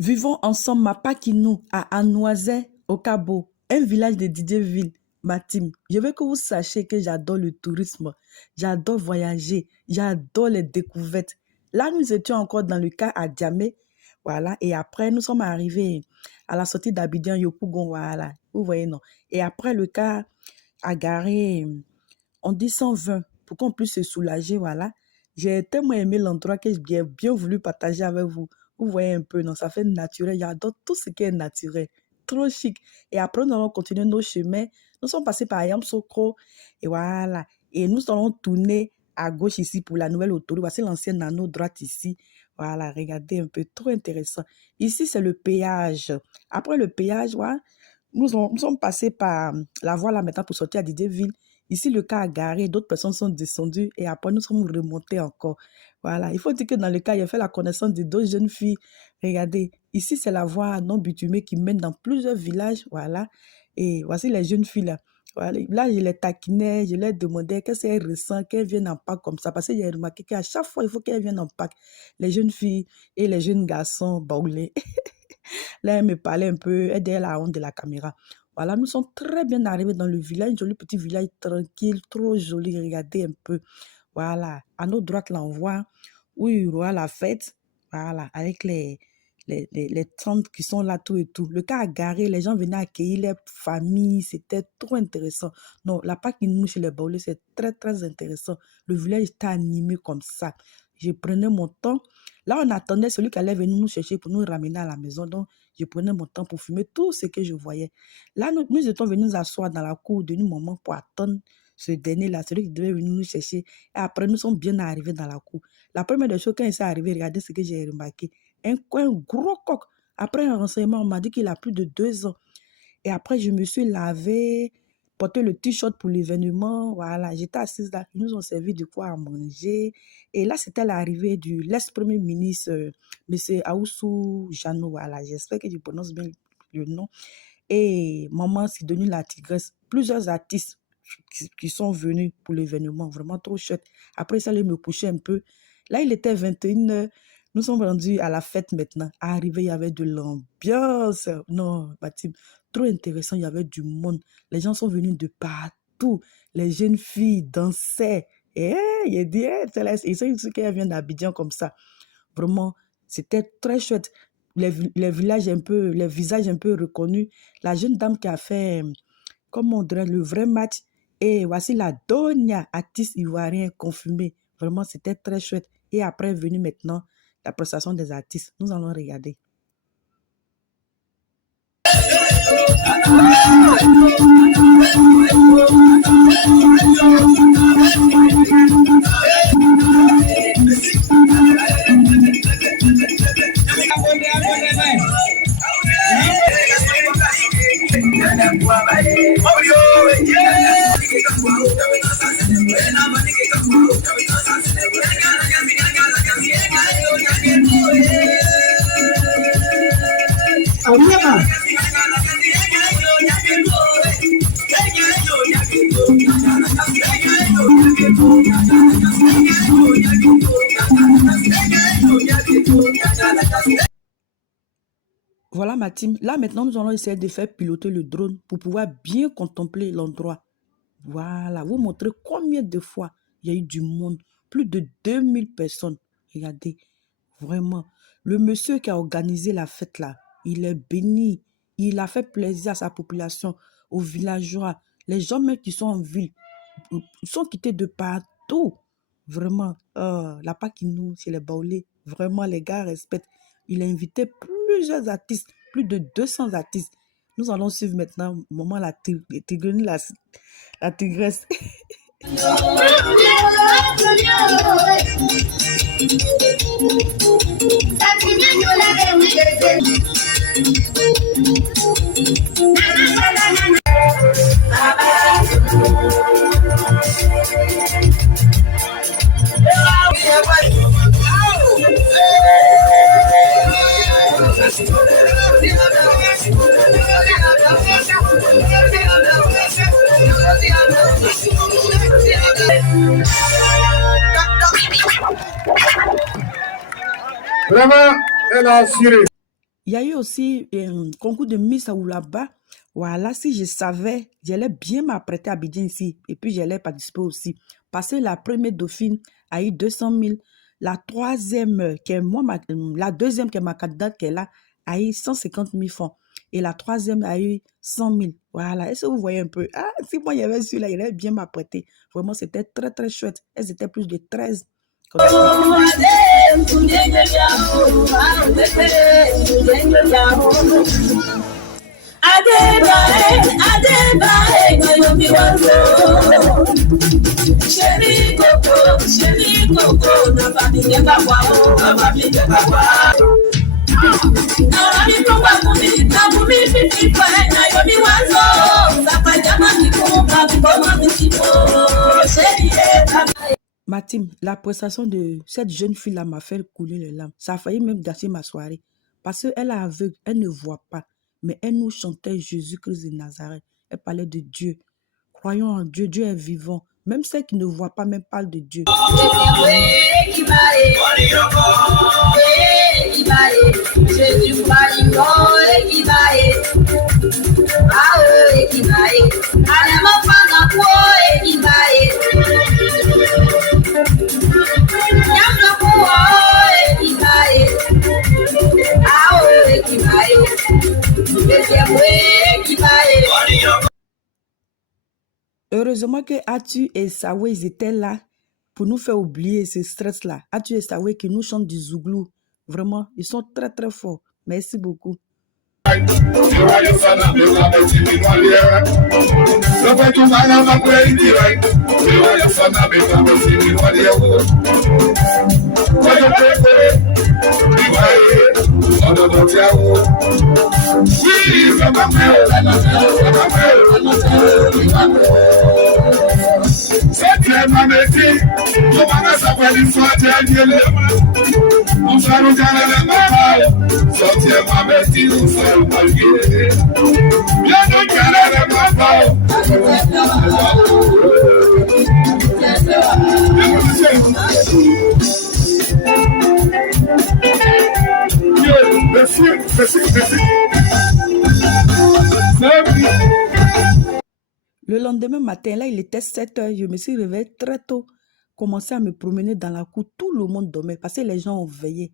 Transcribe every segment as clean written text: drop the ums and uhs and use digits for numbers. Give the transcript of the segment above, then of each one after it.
Vivons ensemble Mapakinou à Anoisais au Cabo, un village de Didier-Ville, Matim. Je veux que vous sachiez que j'adore le tourisme, j'adore voyager, j'adore les découvertes. Là, nous étions encore dans le cas à Diamé, voilà, et après, nous sommes arrivés à la sortie d'Abidjan, Yopougon, voilà, vous voyez, non. Et après, le cas à Garé, on dit 120 pour qu'on puisse se soulager, voilà. J'ai tellement aimé l'endroit que j'ai bien voulu partager avec vous. Vous voyez un peu, non, ça fait naturel. J'adore tout ce qui est naturel. Trop chic. Et après, nous allons continuer nos chemins. Nous sommes passés par Yamsokro. Et voilà. Et nous allons tourner à gauche ici pour la nouvelle autoroute. Voici l'ancienne anneau droite ici. Voilà, regardez un peu. Trop intéressant. Ici, c'est le péage. Après le péage, voilà, nous sommes passés par la voie là maintenant pour sortir à Didier-Ville. Ici, le cas a garé, d'autres personnes sont descendues et après, nous sommes remontés encore. Voilà, il faut dire que dans le cas, il a fait la connaissance de deux jeunes filles. Regardez, ici, c'est la voie non bitumée qui mène dans plusieurs villages. Voilà, et voici les jeunes filles là. Voilà. Là, je les taquinais, je leur demandais qu'est-ce qu'elles ressentent, qu'elles viennent en Pâques comme ça. Parce que j'ai remarqué qu'à chaque fois, il faut qu'elles viennent en Pâques. Les jeunes filles et les jeunes garçons baoulés. Là, elle me parlait un peu, elle était la honte de la caméra. Voilà, nous sommes très bien arrivés dans le village, un joli petit village tranquille, trop joli, regardez un peu. Voilà, à notre droite, là, on voit où il y aura la fête, voilà, avec les tentes qui sont là, tout et tout. Le cas a garé, les gens venaient accueillir les familles, c'était trop intéressant. Non, la Pâque nous chez les Baoulés, c'est très, très intéressant. Le village était animé comme ça. Je prenais mon temps. Là, on attendait celui qui allait venir nous chercher pour nous ramener à la maison. Donc, je prenais mon temps pour fumer tout ce que je voyais. Là, nous étions venus nous asseoir dans la cour de moment pour attendre ce dernier-là, celui qui devait venir nous chercher. Et après, nous sommes bien arrivés dans la cour. La première des choses, quand il s'est arrivé, regardez ce que j'ai remarqué. Un gros coq. Après un renseignement, on m'a dit qu'il a plus de 2 ans. Et après, je me suis lavé, porté le t-shirt pour l'événement. Voilà, j'étais assise là. Ils nous ont servi de quoi à manger. Et là, c'était l'arrivée du l'ex-premier ministre, M. Aoussou Jano. Voilà, j'espère que je prononce bien le nom. Et maman Sidonie la tigresse. Plusieurs artistes qui sont venus pour l'événement. Vraiment trop chouette. Après ça, allait me coucher un peu. Là, il était 21h. Nous sommes rendus à la fête maintenant. Arrivé, il y avait de l'ambiance. Non, Batim, trop intéressant, il y avait du monde. Les gens sont venus de partout. Les jeunes filles dansaient. Et il a dit, ils sont ici qu'elles viennent d'Abidjan comme ça. Vraiment, c'était très chouette. Les villages un peu, les visages un peu reconnus. La jeune dame qui a fait, comme on dirait, le vrai match. Et voici la Donia, artiste ivoirien confirmé. Vraiment, c'était très chouette. Et après, est venue maintenant la prestation des artistes. Nous allons regarder. Voilà ma team. Là maintenant, nous allons essayer de faire piloter le drone pour pouvoir bien contempler l'endroit. Voilà, vous montrer combien de fois il y a eu du monde. Plus de 2000 personnes. Regardez, vraiment. Le monsieur qui a organisé la fête là, il est béni. Il a fait plaisir à sa population, aux villageois. Les gens même qui sont en ville, ils sont quittés de partout. Vraiment, la Pakinou, chez les Baoulés, vraiment les gars respectent. Il a invité plusieurs artistes, plus de 200 artistes. Nous allons suivre maintenant maman la tigresse. Vraiment, elle a assuré. Il y a eu aussi un concours de Miss là-bas. Voilà, si je savais, j'allais bien m'apprêter à Abidjan ici. Et puis, j'allais participer aussi. Parce que la première dauphine a eu 200 000. La troisième, qui est moi, la deuxième, qui est ma candidate, qui est là, a eu 150 000 francs. Et la troisième a eu 100 000. Voilà, est-ce que vous voyez un peu? Ah, si moi, il y avait celui-là, il allait bien m'apprêter. Vraiment, c'était très, très chouette. Elles étaient plus de 13. Mathim, la prestation de cette jeune fille-là m'a fait couler les larmes. Ça a failli même gâcher ma soirée. Parce qu'elle est aveugle, elle ne voit pas. Mais elle nous chantait Jésus-Christ de Nazareth. Elle parlait de Dieu. Croyons en Dieu, Dieu est vivant. Même ceux qui ne voient pas même parlent de Dieu. Heureusement que Atu et Sawé, ils étaient là pour nous faire oublier ce stress-là. Atu et Sawé qui nous chantent du zouglou. Vraiment, ils sont très très forts. Merci beaucoup. Le lendemain matin, là, il était 7 heures. Je me suis réveillée très tôt. Commencé à me promener dans la cour. Tout le monde dormait parce que les gens ont veillé.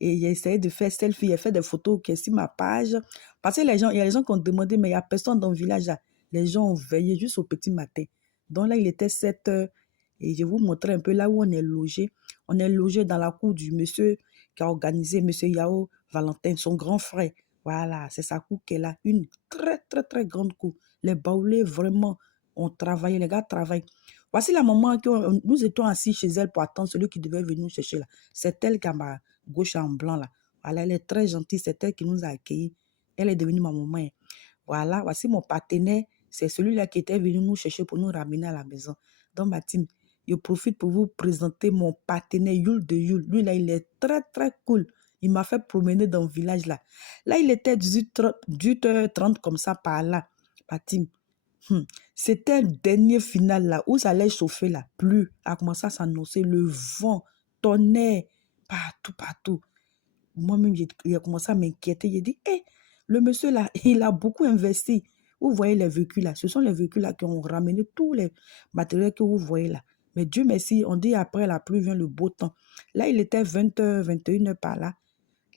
Et j'ai essayé de faire selfie, j'ai fait des photos qui sont sur ma page. Parce que il y a les gens qui ont demandé, mais il n'y a personne dans le village là. Les gens ont veillé juste au petit matin. Donc là, il était 7 heures. Et je vais vous montrer un peu là où on est logé. On est logé dans la cour du monsieur qui a organisé, monsieur Yao Valentin, son grand frère. Voilà, c'est sa cour qui est là. Une très, très, très grande cour. Les baoulés, vraiment, ont travaillé. Les gars travaillent. Voici la maman que nous étions assis chez elle pour attendre celui qui devait venir nous chercher là. C'est elle qui a ma gauche en blanc là. Voilà, elle est très gentille. C'est elle qui nous a accueillis. Elle est devenue ma maman. Voilà, voici mon partenaire. C'est celui-là qui était venu nous chercher pour nous ramener à la maison. Donc, ma team, je profite pour vous présenter mon partenaire Yul de Yul. Lui, là, il est très, très cool. Il m'a fait promener dans le village, là. Là, il était 18h30 comme ça, par là. Ma team. C'était le dernier final, là, où ça allait chauffer, là. Pluie a commencé à s'annoncer. Le vent, tonnerre, partout, partout. Moi-même, j'ai commencé à m'inquiéter. J'ai dit, le monsieur, là, il a beaucoup investi. Vous voyez les véhicules, là. Ce sont les véhicules, là, qui ont ramené tous les matériels que vous voyez, là. Mais Dieu merci, on dit après la pluie vient le beau temps. Là, il était 20h, 21h par là.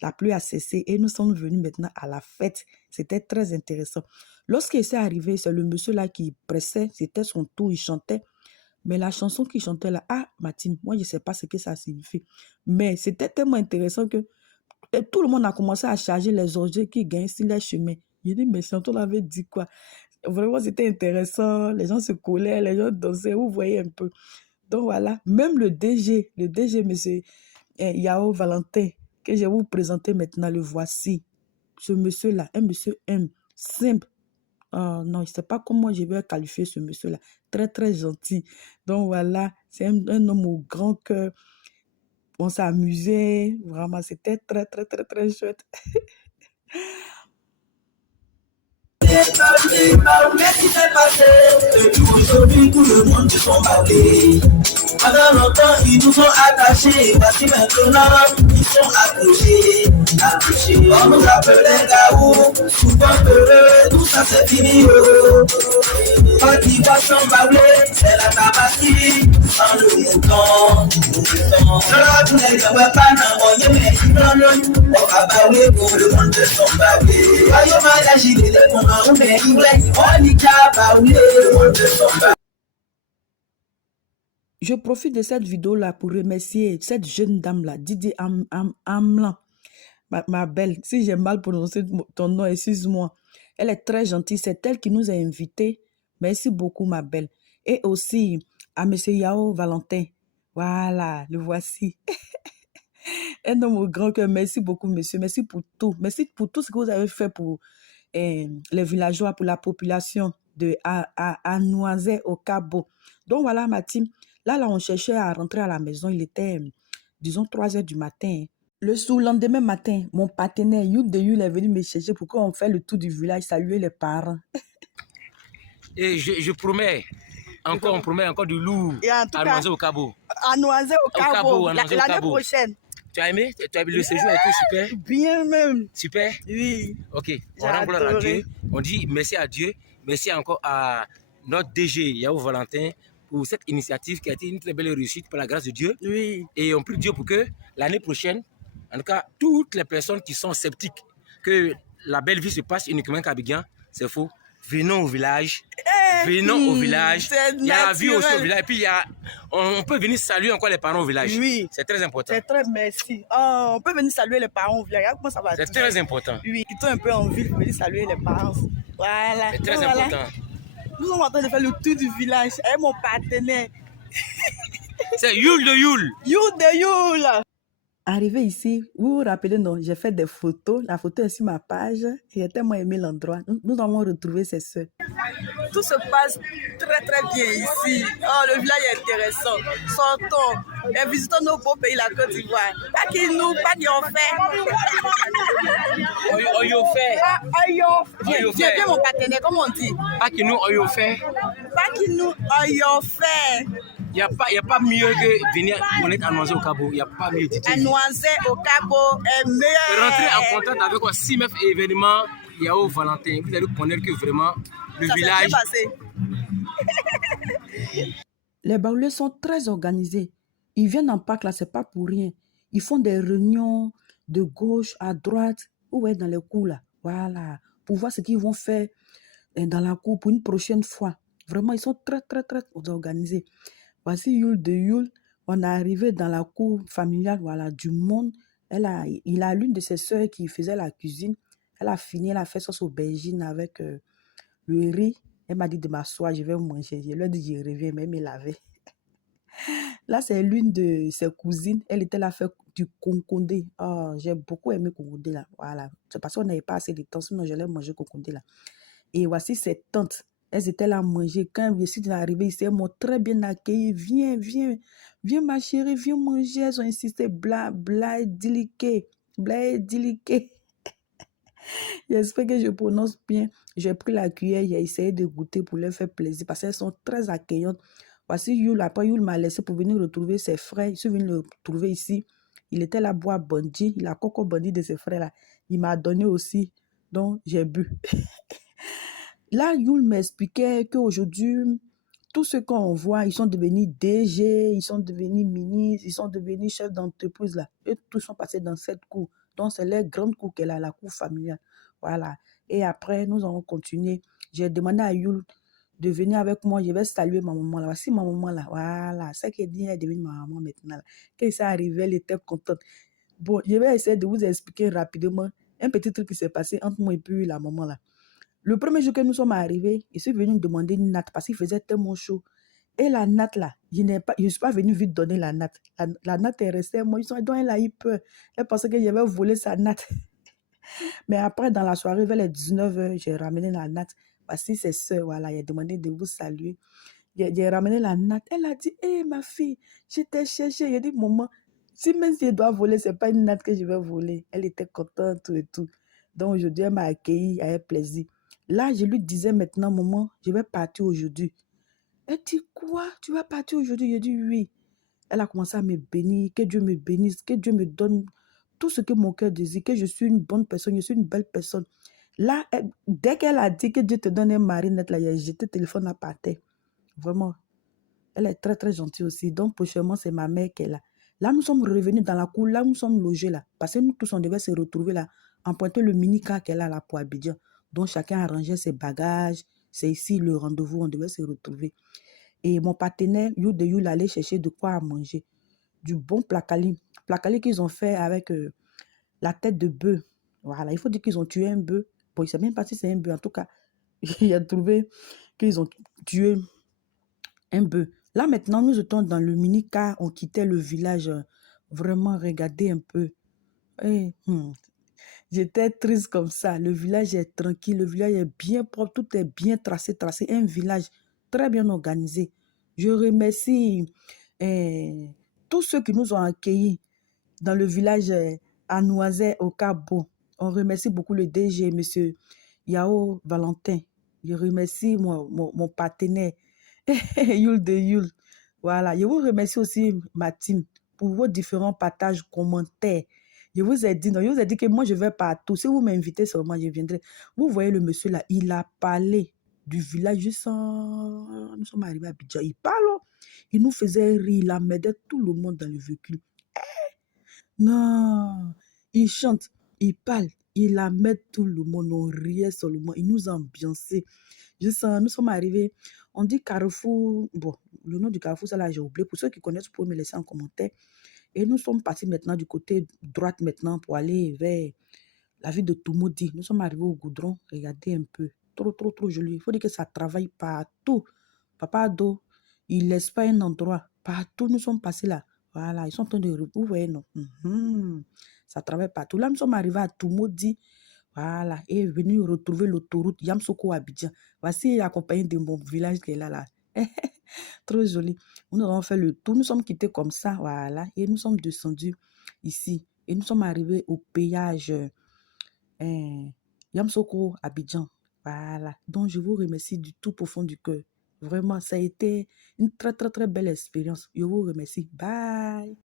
La pluie a cessé et nous sommes venus maintenant à la fête. C'était très intéressant. Lorsqu'il s'est arrivé, c'est le monsieur là qui pressait, c'était son tour, il chantait. Mais la chanson qu'il chantait là, Martine, moi je ne sais pas ce que ça signifie. Mais c'était tellement intéressant que tout le monde a commencé à charger les objets qui gagnent sur les chemins. J'ai dit, mais chanton avait dit quoi? Vraiment, c'était intéressant. Les gens se collaient, les gens dansaient, vous voyez un peu. Donc voilà, même le DG, monsieur Yao Valentin, que je vais vous présenter maintenant, le voici. Ce monsieur-là, un monsieur simple. Non, je ne sais pas comment je vais qualifier ce monsieur-là. Très, très gentil. Donc voilà, c'est un homme au grand cœur. On s'est amusé. Vraiment, c'était très, très, très, très chouette. Qu'est-ce qui s'est passé? Depuis aujourd'hui, tout le monde se sont battus. Pendant longtemps, ils nous ont attachés. Voici maintenant, ils sont accrochés. On nous appelait Gaou, souvent heureux, tout ça c'est fini. Quand ils vont s'emballer, c'est la tabaski. Sans le mouton. Cela tous les gens ne pas n'envoyer, mais ils donnent. On va baouer pour le monde de s'emballer. Voyons mal agir, les démons, mais ils voulaient. On y a baoué, le monde de s'emballer. Je profite de cette vidéo-là pour remercier cette jeune dame-là, Didier Amlan, ma belle. Si j'ai mal prononcé ton nom, excuse-moi. Elle est très gentille. C'est elle qui nous a invités. Merci beaucoup, ma belle. Et aussi à M. Yao Valentin. Voilà, le voici. Un homme au grand cœur. Merci beaucoup, monsieur. Merci pour tout. Merci pour tout ce que vous avez fait pour les villageois, pour la population de Anoisé au Cabo. Donc voilà, ma team. Là, on cherchait à rentrer à la maison. Il était, disons, 3 heures du matin. Le sous-lendemain matin, mon partenaire Youd de Youl est venu me chercher pour qu'on fasse le tour du village, saluer les parents. Et je promets, on promet encore du lourd à Noisé au Cabo. À Noisé au Cabo, l'année prochaine. Tu as aimé? Le séjour a été super? Bien même. Super? Oui. Ok, on rend gloire à Dieu. On dit merci à Dieu. Merci encore à notre DG, Yao Valentin, pour cette initiative qui a été une très belle réussite par la grâce de Dieu. Oui. Et on prie Dieu pour que l'année prochaine, en tout cas, toutes les personnes qui sont sceptiques que la belle vie se passe uniquement qu'à Abidjan, c'est faux. Venons au village. Venons au village. Il y a la vie aussi au village. Et puis, on peut venir saluer encore les parents au village. Oui. C'est très important. C'est très merci. Oh, on peut venir saluer les parents au village. Comment ça va? C'est très important. Oui, quittons un peu en ville pour venir saluer les parents. Voilà. C'est très important. Nous sommes en train de faire le tour du village avec mon partenaire. C'est Youl de Youl. Youl de Youl. Arrivé ici, vous vous rappelez, non, j'ai fait des photos. La photo est sur ma page. J'ai tellement aimé l'endroit. Nous avons retrouvé ses soeurs. Tout se passe très très bien ici. Oh, le village est intéressant. Sortons et visitons nos beaux pays, la Côte d'Ivoire. Pas qui nous, pas qui on fait. Oyo fait. Viens mon partenaire, comment on dit? Pas qui nous, oyo fait. Pas qui nous, oyo fait. Il n'y a pas mieux que venir connaître Anoisé au Cabo. Il n'y a pas mieux du tout. Anoisé au Cabo est meilleur. Rentrer en contact avec 6 événements Yao Valentin. Vous allez connaître que vraiment le village. Les Baoulés sont très organisés. Ils viennent en parc là, c'est pas pour rien. Ils font des réunions de gauche à droite ou dans les cours là. Voilà. Pour voir ce qu'ils vont faire dans la cour pour une prochaine fois. Vraiment, ils sont très, très, très organisés. Voici Youl de Youl. On est arrivé dans la cour familiale, voilà, du monde. Il a l'une de ses soeurs qui faisait la cuisine. Elle a fini, elle a fait sauce aubergine avec le riz. Elle m'a dit de m'asseoir, je vais manger. Je lui ai dit, je reviens, mais elle me lavait. Là, c'est l'une de ses cousines. Elle était là faire du concondé. Oh, j'ai beaucoup aimé concondé là. Voilà. C'est parce qu'on n'avait pas assez de temps, sinon je l'ai mangé concondé là. Et voici ses tantes. Elles étaient là à manger. Quand je suis arrivée ici, elles m'ont très bien accueilli. Viens ma chérie, viens manger. Elles ont insisté, bla, déliqué. J'espère que je prononce bien. J'ai pris la cuillère, j'ai essayé de goûter pour leur faire plaisir parce qu'elles sont très accueillantes. Voici Youl. Après, Youl m'a laissé pour venir retrouver ses frères. Je suis venu le retrouver ici. Il était là boire Bondi. Il a coco Bondi de ses frères là. Il m'a donné aussi. Donc, j'ai bu. Là, Youl m'expliquait qu'aujourd'hui, tous ceux qu'on voit, ils sont devenus DG, ils sont devenus ministres, ils sont devenus chefs d'entreprise là. Et tous sont passés dans cette cour. Donc, c'est la grande cour qu'elle a, la cour familiale. Voilà. Et après, nous allons continuer. J'ai demandé à Youl de venir avec moi. Je vais saluer ma maman là. Voici ma maman là. Voilà. C'est qu'elle dit, elle est devenue ma maman maintenant. Là. Quand elle s'est arrivée, elle était contente. Bon, je vais essayer de vous expliquer rapidement un petit truc qui s'est passé entre moi et puis la maman là. Le premier jour que nous sommes arrivés, je suis venu demander une natte parce qu'il faisait tellement chaud. Et la natte là, je ne suis pas venu vite donner la natte. La natte est restée. Moi, donc elle a eu peur. Elle pensait que j'avais volé sa natte. Mais après, dans la soirée, vers les 19h, j'ai ramené la natte. Voici ses soeurs, voilà, il a demandé de vous saluer. J'ai ramené la natte. Elle a dit, hé ma fille, je t'ai cherché. J'ai dit, maman, si même si je dois voler, ce n'est pas une natte que je vais voler. Elle était contente et tout. Donc aujourd'hui, elle m'a accueilli avec plaisir. Là, je lui disais maintenant, maman, je vais partir aujourd'hui. Elle dit, quoi? Tu vas partir aujourd'hui? Je dis, oui. Elle a commencé à me bénir, que Dieu me bénisse, que Dieu me donne tout ce que mon cœur désire, que je suis une bonne personne, je suis une belle personne. Là, dès qu'elle a dit que Dieu te donne un mari net, là, il a jeté le téléphone à par terre. Vraiment. Elle est très, très gentille aussi. Donc, prochainement, c'est ma mère qui est là. Là, nous sommes revenus dans la cour. Là, nous sommes logés là. Parce que nous tous, on devait se retrouver là. Emprunter le mini-car qu'elle a là pour Abidjan. Donc, chacun a rangé ses bagages. C'est ici le rendez-vous. On devait se retrouver. Et mon partenaire, You de You, allait chercher de quoi à manger. Du bon placali. Placali qu'ils ont fait avec la tête de bœuf. Voilà. Il faut dire qu'ils ont tué un bœuf. Bon, il ne sait même pas si c'est un bœuf. En tout cas, il a trouvé qu'ils ont tué un bœuf. Là, maintenant, nous étions dans le mini-car, on quittait le village. Vraiment, regardez un peu. Eh, J'étais triste comme ça. Le village est tranquille, le village est bien propre, tout est bien tracé. Un village très bien organisé. Je remercie tous ceux qui nous ont accueillis dans le village à Noisette, au Cap-Beau. On remercie beaucoup le DG, M. Yao Valentin. Je remercie mon partenaire, Yul de Yul. Voilà. Je vous remercie aussi, ma team, pour vos différents partages, commentaires. Je vous ai dit, non, je vous ai dit que moi, je vais partout. Si vous m'invitez seulement, je viendrai. Vous voyez le monsieur là, il a parlé du village juste en... Nous sommes arrivés à Abidjan. Il parle, il nous faisait rire, il amenait tout le monde dans le véhicule. Non, il chante, il parle, il amène tout le monde, on riait seulement, il nous a ambiancé. Juste, nous sommes arrivés, on dit Carrefour, bon, le nom du Carrefour, ça là, j'ai oublié. Pour ceux qui connaissent, vous pouvez me laisser en commentaire. Et nous sommes partis maintenant du côté droite maintenant pour aller vers la ville de Toumoudi. Nous sommes arrivés au goudron, regardez un peu, trop, trop, trop joli. Il faut dire que ça travaille partout. Papa Ado, il laisse pas un endroit. Partout, nous sommes passés là. Voilà, ils sont en train de... Vous voyez, non? Ça travaille partout. Là, nous sommes arrivés à Toumoudi. Voilà, et venu retrouver l'autoroute Yamsoko Abidjan. Voici accompagné de mon village qui est là, là. Trop joli. Nous avons fait le tour. Nous sommes quittés comme ça, voilà. Et nous sommes descendus ici. Et nous sommes arrivés au péage Yamsoko Abidjan. Voilà. Donc, je vous remercie du tout profond du cœur. Vraiment, ça a été une très, très, très belle expérience. Je vous remercie. Bye.